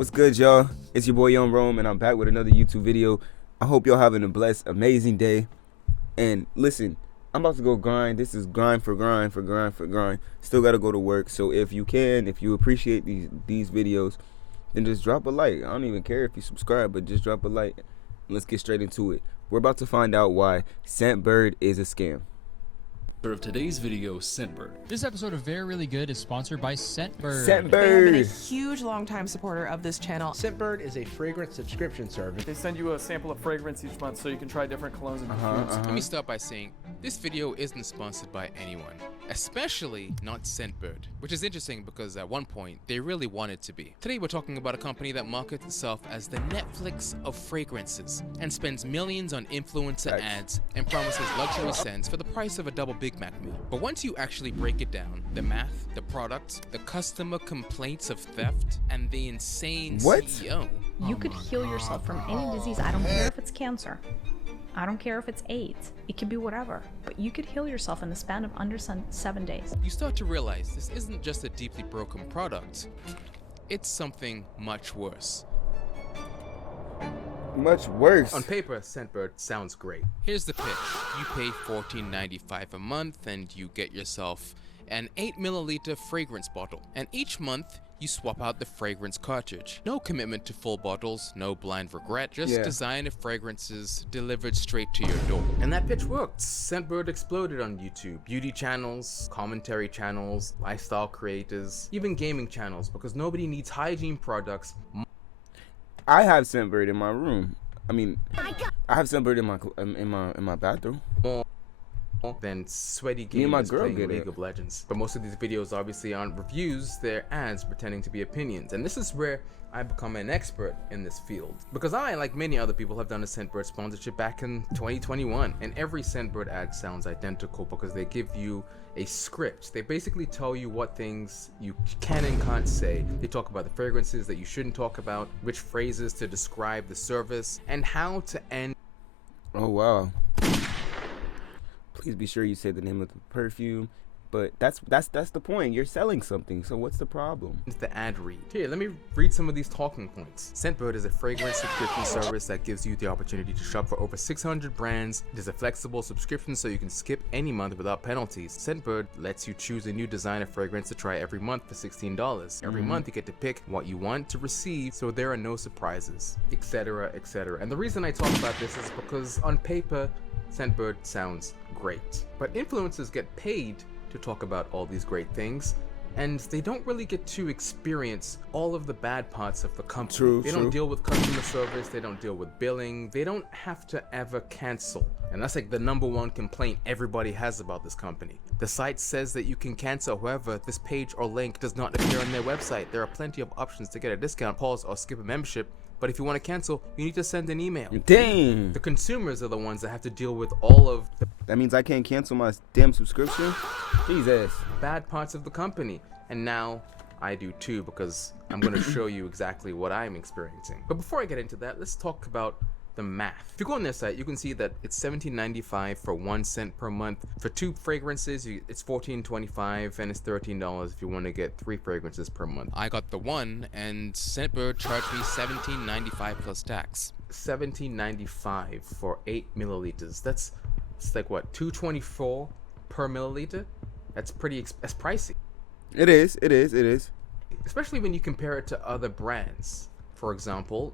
What's good, y'all? It's your boy Young Rome, and I'm back with another YouTube video. I hope y'all having a blessed, amazing day. And listen, I'm about to go grind. This is grind for grind for grind for grind. Still gotta go to work. So if you appreciate these videos, then just drop a like. I don't even care if you subscribe, but just drop a like. Let's get straight into it. We're about to find out why Scentbird is a scam. Of today's video, Scentbird. This episode of Very Really Good is sponsored by Scentbird. They have been a Scentbird. huge, long-time supporter of this channel. Scentbird is a fragrance subscription service. They send you a sample of fragrance each month so you can try different colognes and perfumes. Let me start by saying this video isn't sponsored by anyone, especially not Scentbird, which is interesting because at one point they really wanted to be. Today we're talking about a company that markets itself as the Netflix of fragrances and spends millions on influencer ads and promises luxury scents for the price of a double Big Mac meal. But once you actually break it down, the math, the product, the customer complaints of theft, and the insane CEO. You could heal yourself from any disease. I don't care if it's cancer. I don't care if it's AIDS. It could be whatever. But you could heal yourself in the span of under 7 days. You start to realize this isn't just a deeply broken product. It's something much worse. Much worse. On paper, Scentbird sounds great. Here's the pitch. You pay $14.95 a month and you get yourself an 8ml fragrance bottle. And each month, you swap out the fragrance cartridge. No commitment to full bottles, no blind regret, just designer fragrances delivered straight to your door. And that pitch worked. Scentbird exploded on YouTube. Beauty channels, commentary channels, lifestyle creators, even gaming channels, because nobody needs hygiene products. I have Scentbird in my room. I mean, I have Scentbird in my bathroom. Than sweaty Me and my gamers girl playing get League it. of Legends. But most of these videos obviously aren't reviews, they're ads pretending to be opinions. And this is where I become an expert in this field. Because I, like many other people, have done a Scentbird sponsorship back in 2021. And every Scentbird ad sounds identical because they give you a script. They basically tell you what things you can and can't say. They talk about the fragrances that you shouldn't talk about, which phrases to describe the service, and how to end. Oh wow. Please be sure you say the name of the perfume. But that's the point. You're selling something, so what's the problem? The ad read. Here, let me read some of these talking points. Scentbird is a fragrance subscription service that gives you the opportunity to shop for over 600 brands. It is a flexible subscription so you can skip any month without penalties. Scentbird lets you choose a new designer fragrance to try every month for $16. Every month you get to pick what you want to receive, so there are no surprises, etc., etc. And the reason I talk about this is because on paper, Scentbird sounds great. But influencers get paid to talk about all these great things, and they don't really get to experience all of the bad parts of the company. They don't deal with customer service, they don't deal with billing, they don't have to ever cancel. And that's like the #1 complaint everybody has about this company. The site says that you can cancel, however, this page or link does not appear on their website. There are plenty of options to get a discount, pause, or skip a membership. But if you want to cancel, you need to send an email. Dang. The consumers are the ones that have to deal with all of the That means I can't cancel my damn subscription? Jesus. bad parts of the company. And now I do too, because I'm going to show you exactly what I'm experiencing. But before I get into that, let's talk about the math. If you go on their site, you can see that it's $17.95 for 1 cent per month. For 2 fragrances, it's $14.25, and it's $13 if you want to get 3 fragrances per month. I got the one, and Scentbird charged me $17.95 plus tax. $17.95 for 8ml. That's like what, $2.24 per milliliter? That's that's pricey. It is. Especially when you compare it to other brands. For example,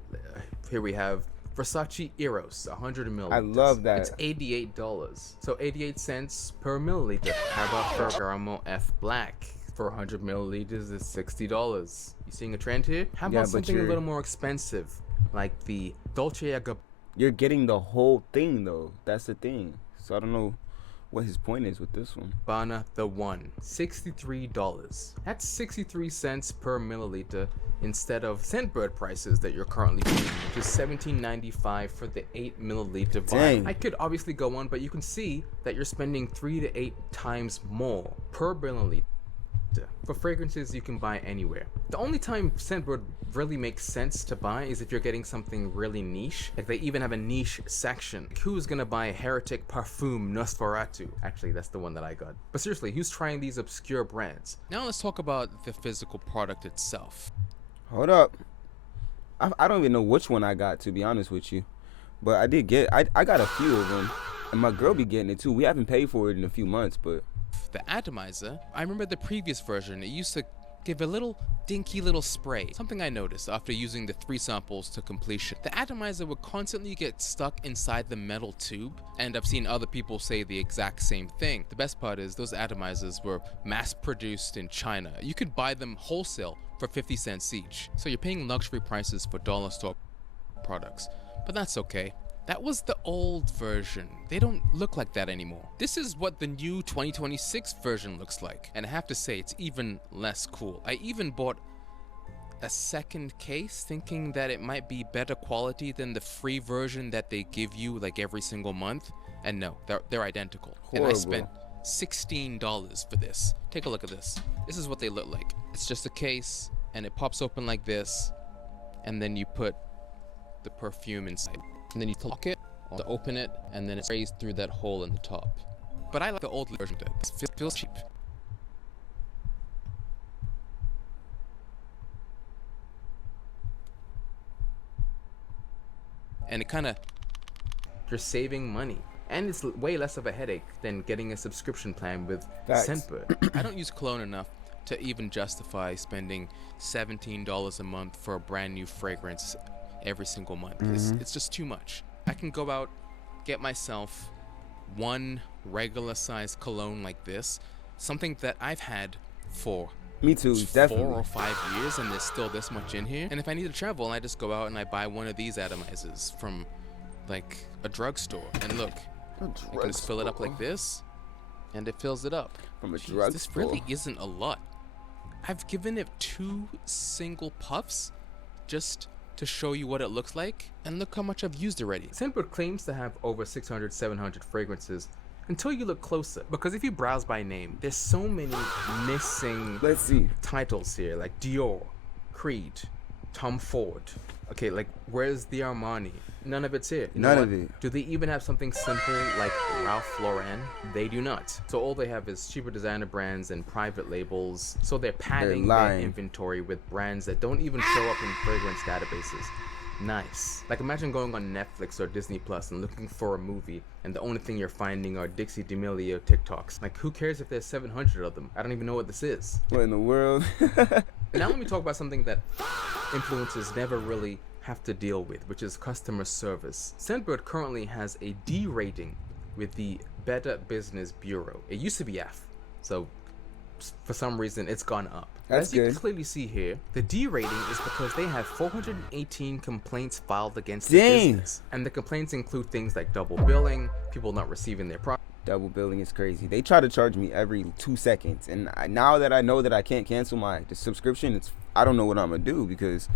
here we have Versace Eros, 100ml. I love that. It's $88. So 88 cents per milliliter. How about Ferragamo F Black? For 100ml is $60. You seeing a trend here? How about something a little more expensive, like the Dolce & Gabbana? You're getting the whole thing though. That's the thing. So I don't know what his point is with this one. The One, $63. That's 63 cents per milliliter instead of Scentbird prices that you're currently paying, which is $17.95 for the 8ml vial. I could obviously go on, but you can see that you're spending 3 to 8 times more per milliliter for fragrances you can buy anywhere. The only time Scentbird really makes sense to buy is if you're getting something really niche. Like they even have a niche section. Like, who's gonna buy Heretic Parfum Nosferatu? Actually, that's the one that I got. But seriously, who's trying these obscure brands? Now let's talk about the physical product itself. Hold up. I don't even know which one I got, to be honest with you. But I did get, I got a few of them. And my girl be getting it too. We haven't paid for it in a few months, but. The atomizer, I remember the previous version, it used to give a little dinky little spray. Something I noticed after using the 3 samples to completion. The atomizer would constantly get stuck inside the metal tube, and I've seen other people say the exact same thing. The best part is those atomizers were mass produced in China. You could buy them wholesale for 50 cents each. So you're paying luxury prices for dollar store products, but that's okay. That was the old version. They don't look like that anymore. This is what the new 2026 version looks like. And I have to say, it's even less cool. I even bought a second case thinking that it might be better quality than the free version that they give you like every single month. And no, they're identical. Horrible. And I spent $16 for this. Take a look at this. This is what they look like. It's just a case and it pops open like this. And then you put the perfume inside. And then you lock it to open it, and then it sprays through that hole in the top. But I like the old version. It feels cheap. And it kind of, you're saving money. And it's way less of a headache than getting a subscription plan with Scentbird. I don't use cologne enough to even justify spending $17 a month for a brand new fragrance every single month. It's just too much. I can go out, get myself one regular size cologne like this, something that I've had for Me too, definitely. 4 or 5 years, and there's still this much in here. And if I need to travel, I just go out and I buy one of these atomizers from like a drugstore. And look, I can just fill it up like this, and it fills it up. From a Jeez, drugstore. this really isn't a lot. I've given it 2 single puffs just to show you what it looks like, and look how much I've used already. Scentbird claims to have over 600, 700 fragrances until you look closer, because if you browse by name, there's so many missing Let's see. titles here, like Dior, Creed, Tom Ford. Okay, like where's the Armani? None of it's here. You know None of what? it. Do they even have something simple like Ralph Lauren? They do not. So all they have is cheaper designer brands and private labels. So they're padding their lying. inventory with brands that don't even show up in fragrance databases. Nice. Like imagine going on Netflix or Disney Plus and looking for a movie, and the only thing you're finding are Dixie D'Amelio TikToks. Like who cares if there's 700 of them? I don't even know what this is. What in the world? Now let me talk about something that influencers never really have to deal with, which is customer service. Scentbird currently has a D rating with the Better Business Bureau. It used to be F, so for some reason it's gone up. That's As you good. can clearly see here, the D rating is because they have 418 complaints filed against the Dang. business. And the complaints include things like double billing, people not receiving their product. Double billing is crazy. They try to charge me every 2 seconds, and now that I know that I can't cancel the subscription, I don't know what I'm gonna do, because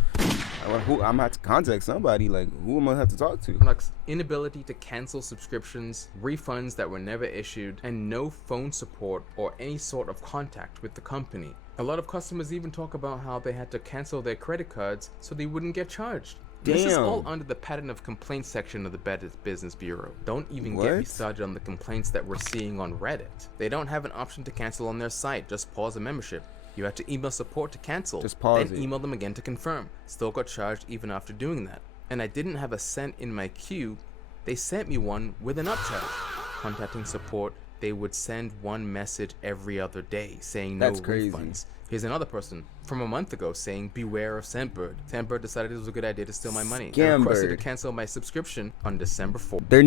I'm gonna have to contact somebody. Like, who am I gonna have to talk to? Products, inability to cancel subscriptions, refunds that were never issued, and no phone support or any sort of contact with the company. A lot of customers even talk about how they had to cancel their credit cards so they wouldn't get charged. This is all under the pattern of complaints section of the Better Business Bureau. Don't even get me What? started on the complaints that we're seeing on Reddit. They don't have an option to cancel on their site, just pause a membership. You had to email support to cancel, Just pause then it. email them again to confirm. Still got charged even after doing that. And I didn't have a cent in my queue. They sent me one with an upcharge. Contacting support, they would send one message every other day saying no That's crazy. refunds. Here's another person from a month ago saying beware of Scentbird. Scentbird decided it was a good idea to steal my money. I requested to Scambird. cancel my subscription on December 4th. Their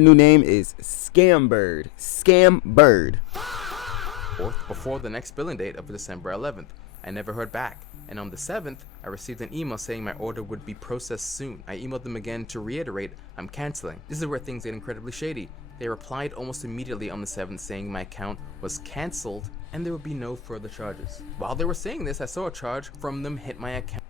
new name is Scambird. Scambird. Before the next billing date of December 11th. I never heard back. And on the 7th, I received an email saying my order would be processed soon. I emailed them again to reiterate I'm canceling. This is where things get incredibly shady. They replied almost immediately on the 7th saying my account was cancelled and there would be no further charges. While they were saying this, I saw a charge from them hit my account.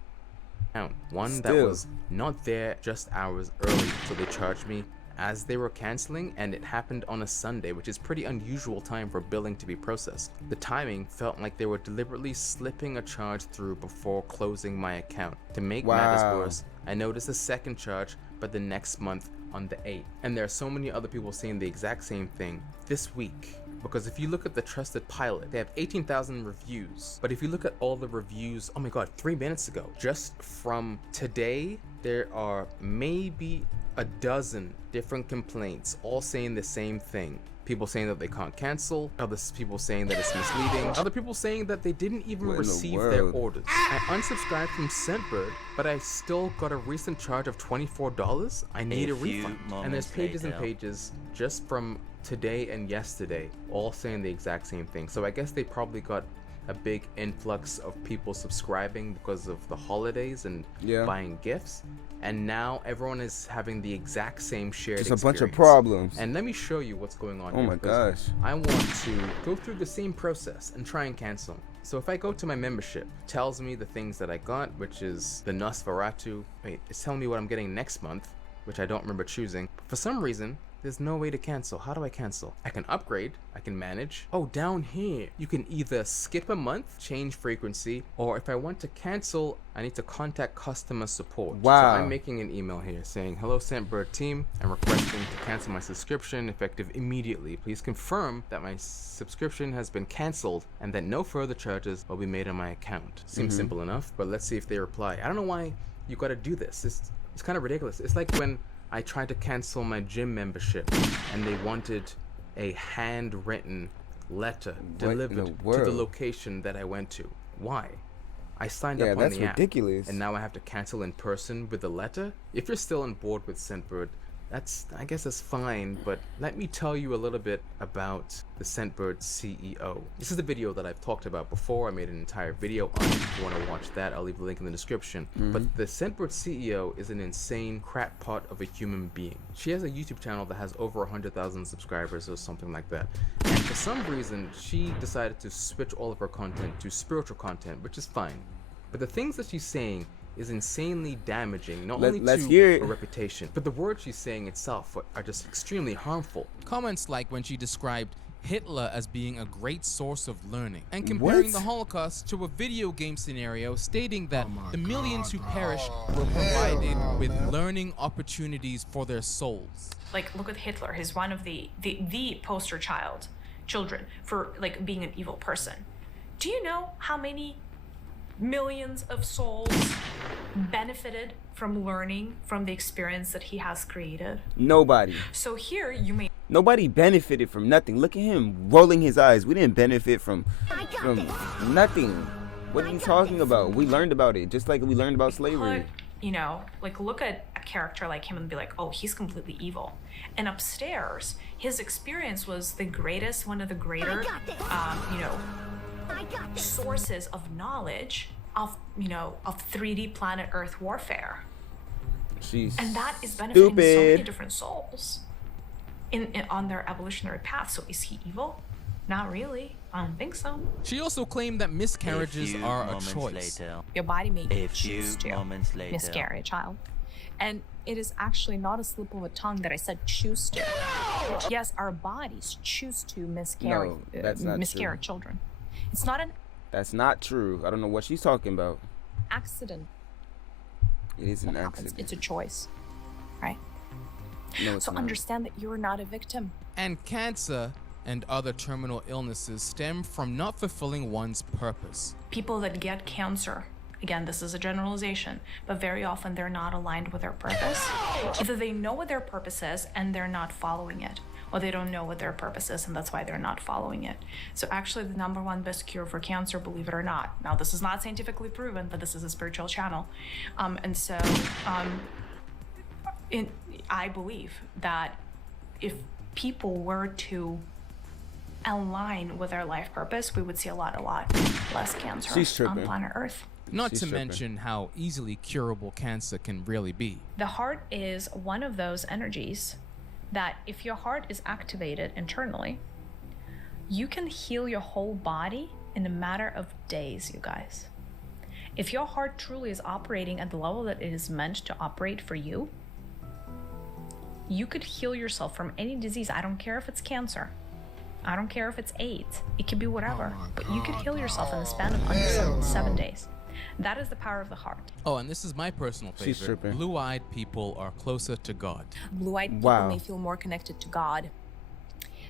One that Still. was not there just hours early. So they charged me as they were canceling, and it happened on a Sunday, which is pretty unusual time for billing to be processed. The timing felt like they were deliberately slipping a charge through before closing my account. To make matters Wow. worse, I noticed a second charge, but the next month on the 8th. And there are so many other people saying the exact same thing. This week, Because if you look at the trusted pilot, they have 18,000 reviews. But if you look at all the reviews, oh my god, 3 minutes ago, just from today, there are maybe a dozen different complaints, all saying the same thing. People saying that they can't cancel, other people saying that it's misleading, other people saying that they didn't even What in the receive their world? orders. I unsubscribed from Scentbird, but I still got a recent charge of $24. I need a refund. And there's pages and pages just from today and yesterday, all saying the exact same thing. So I guess they probably got a big influx of people subscribing because of the holidays and buying gifts. And now everyone is having the exact same shared Just a experience. bunch of problems. And let me show you what's going on Oh here, my because gosh. I want to go through the same process and try and cancel. So if I go to my membership, it tells me the things that I got, which is the Nosferatu. Wait, it's telling me what I'm getting next month, which I don't remember choosing. For some reason, there's no way to cancel. How do I cancel? I can upgrade, I can manage. Oh, down here, you can either skip a month, change frequency, or if I want to cancel, I need to contact customer support. Wow. So I'm making an email here saying, hello Scentbird team, I'm requesting to cancel my subscription effective immediately. Please confirm that my subscription has been canceled and that no further charges will be made on my account. Seems simple enough, but let's see if they reply. I don't know why you gotta do this. It's kind of ridiculous. It's like when I tried to cancel my gym membership and they wanted a handwritten letter delivered to the location that I went to. Why? I signed up on that's the app, ridiculous. and now I have to cancel in person with a letter? If you're still on board with Scentbird, I guess that's fine, but let me tell you a little bit about the Scentbird CEO. This is the video that I've talked about before. I made an entire video on it. If you want to watch that, I'll leave the link in the description. But the Scentbird CEO is an insane crackpot of a human being. She has a YouTube channel that has over 100,000 subscribers or something like that. And for some reason, she decided to switch all of her content to spiritual content, which is fine. But the things that she's saying is insanely damaging, not only to her reputation, but the words she's saying itself are just extremely harmful. Comments like when she described Hitler as being a great source of learning, and comparing the Holocaust to a video game scenario, stating that the millions who perished were provided with learning opportunities for their souls. Like, look at Hitler. He's one of the poster children for like being an evil person. Do you know how many millions of souls benefited from learning from the experience that he has created? Nobody. So here you may. Nobody benefited from nothing. Look at him rolling his eyes. We didn't benefit from nothing. What are you talking about? We learned about it, just like we learned about slavery. You know, like look at a character like him and be like, oh, he's completely evil. And upstairs, his experience was the greatest, one of the greater, sources of knowledge of 3D planet Earth warfare. And that is benefiting so many different souls on their evolutionary path. So is he evil? Not really. I don't think so. She also claimed that miscarriages are a choice. Your body may choose to miscarry a child. And it is actually not a slip of a tongue that I said choose to. Yes, our bodies choose to miscarry, miscarry children. It's not an That's not true. I don't know what she's talking about. accident. It is an accident. It's a choice, right? No, it's So not. understand that you're not a victim. And cancer and other terminal illnesses stem from not fulfilling one's purpose. People that get cancer, again, this is a generalization, but very often they're not aligned with their purpose. Either they know what their purpose is and they're not following it, or they don't know what their purpose is and that's why they're not following it. So actually the #1 best cure for cancer, believe it or not. Now this is not scientifically proven, but this is a spiritual channel. I believe that if people were to align with their life purpose, we would see a lot less cancer on planet Earth. Not to mention how easily curable cancer can really be. The heart is one of those energies that if your heart is activated internally, you can heal your whole body in a matter of days, you guys. If your heart truly is operating at the level that it is meant to operate for you, you could heal yourself from any disease. I don't care if it's cancer. I don't care if it's AIDS. It could be whatever. But you could heal yourself in the span of under 7 days. That is the power of the heart. Oh, and this is my personal favorite. Blue-eyed people are closer to God. Blue-eyed people may feel more connected to God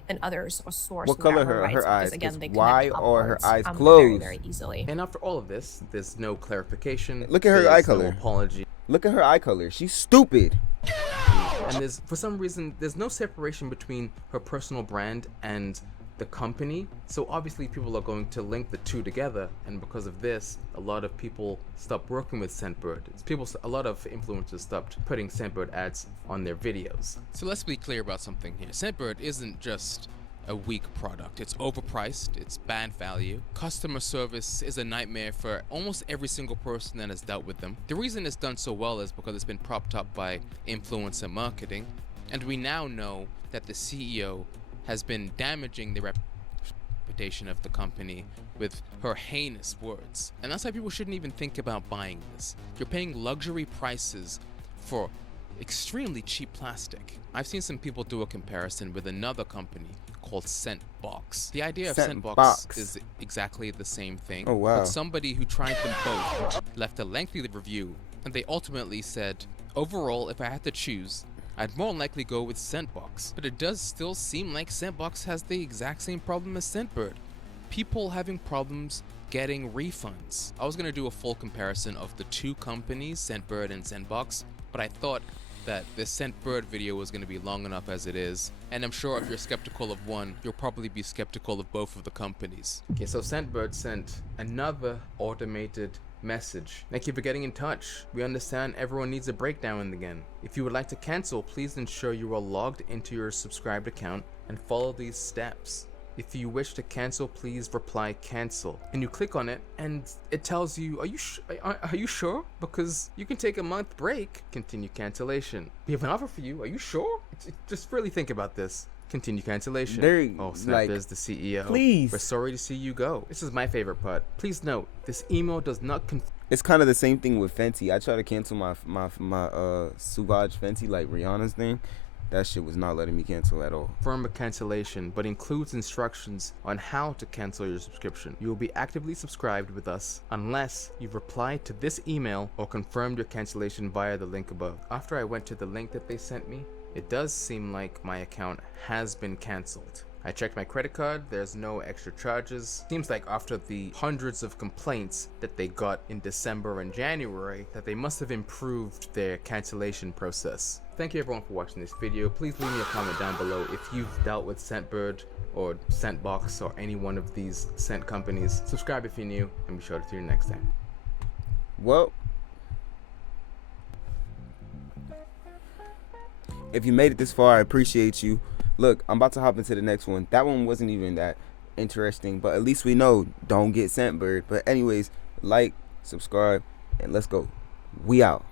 and others a source. What color without her rights, eyes? Because again, they Why connect are her upwards, eyes very, closed? very easily. And after all of this, there's no clarification. Look at her there's eye no color. apology. Look at her eye color. She's stupid. And there's, for some reason, there's no separation between her personal brand and the company. So obviously people are going to link the two together, and because of this, a lot of people stopped working with Scentbird. A lot of influencers stopped putting Scentbird ads on their videos. So let's be clear about something here. Scentbird isn't just a weak product. It's overpriced, it's bad value. Customer service is a nightmare for almost every single person that has dealt with them. The reason it's done so well is because it's been propped up by influencer marketing, and we now know that the CEO has been damaging the reputation of the company with her heinous words. And that's why people shouldn't even think about buying this. You're paying luxury prices for extremely cheap plastic. I've seen some people do a comparison with another company called Scentbox. The idea of Scentbox is exactly the same thing. Oh wow. But somebody who tried them both left a lengthy review, and they ultimately said, overall, if I had to choose, I'd more likely go with Scentbox. But it does still seem like Scentbox has the exact same problem as Scentbird. People having problems getting refunds. I was gonna do a full comparison of the two companies, Scentbird and Scentbox, but I thought that this Scentbird video was going to be long enough as it is, and I'm sure if you're skeptical of one, you'll probably be skeptical of both of the companies. Okay, so Scentbird sent another automated message. Thank you for getting in touch. We understand everyone needs a break now and again. If you would like to cancel, please ensure you are logged into your subscribed account and follow these steps. If you wish to cancel, please reply cancel. And you click on it and it tells you, are you sure? Because you can take a month break. Continue cancellation. We have an offer for you. Are you sure? Just really think about this. Continue cancellation. Oh snap, there's the CEO. Please. We're sorry to see you go. This is my favorite part. Please note, this email does not It's kind of the same thing with Fenty. I tried to cancel my Sauvage Fenty, like Rihanna's thing. That shit was not letting me cancel at all. confirm a cancellation, but includes instructions on how to cancel your subscription. You will be actively subscribed with us unless you've replied to this email or confirmed your cancellation via the link above. After I went to the link that they sent me, it does seem like my account has been cancelled. I checked my credit card, there's no extra charges. Seems like after the hundreds of complaints that they got in December and January, that they must have improved their cancellation process. Thank you everyone for watching this video. Please leave me a comment down below if you've dealt with Scentbird or Scentbox or any one of these scent companies. Subscribe if you're new, and be sure to tune in next time. Well, if you made it this far, I appreciate you. Look, I'm about to hop into the next one. That one wasn't even that interesting, but at least we know don't get Scentbird. But anyways, like, subscribe, and let's go. We out.